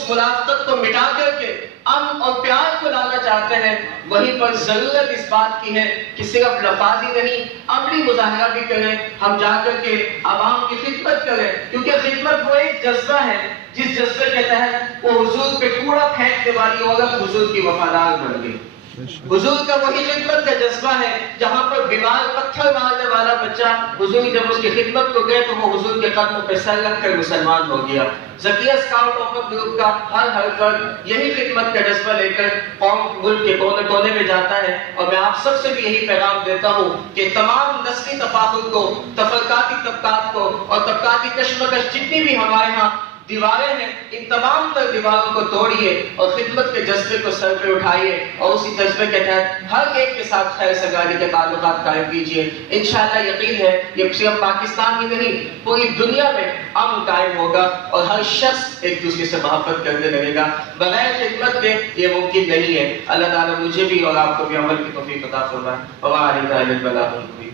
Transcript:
اس منافقت کو مٹا کر کے امن اور پیار کو لانا چاہتے ہیں، وہیں پر ضرورت اس بات کی ہے کہ صرف لفاظی نہیں، عملی مظاہرہ بھی کریں، ہم جا کر کے عوام کی خدمت کریں، کیونکہ خدمت وہ ایک جذبہ ہے جس جذبے کے تحت وہ حضور پہ کوڑا پھینکنے والی عورت حضور کی وفادار بن گئی۔ حضور کا وہی خدمت کا جذبہ ہے جہاں پر بیمار پتھر مارنے والا بچہ حضور جب اس کی خدمت کو گئے تو وہ حضور کے قدموں پہ سر رکھ کر مسلمان ہو گیا۔ ذکیہ اسکاؤٹ آف گروپ کا ہر فرد یہی خدمت کا جذبہ لے کر قوم ملک کے کونے کونے میں جاتا ہے، اور میں آپ سب سے بھی یہی پیغام دیتا ہوں کہ تمام نسلی تفاخر کو، تفرقاتی طبقات کو اور طبقاتی کشمکش جتنی بھی ہمارے ہاں دیواریں ہیں، ان تمام تر دیواروں کو توڑیے اور خدمت کے جذبے کو سر پہ اٹھائیے، اور اسی جذبے کے تحت ہر ایک کے ساتھ خیر سگالی کے تعلقات قائم کیجیے۔ انشاءاللہ یقین ہے یہ صرف پاکستان ہی نہیں، پوری دنیا میں امن قائم ہوگا اور ہر شخص ایک دوسرے سے محبت کرنے لگے گا۔ بغیر خدمت کے یہ ممکن نہیں ہے۔ اللہ تعالیٰ مجھے بھی اور آپ کو بھی عمل کی توفیق عطا فرمائے۔ وما علینا الا البلاغ المبین۔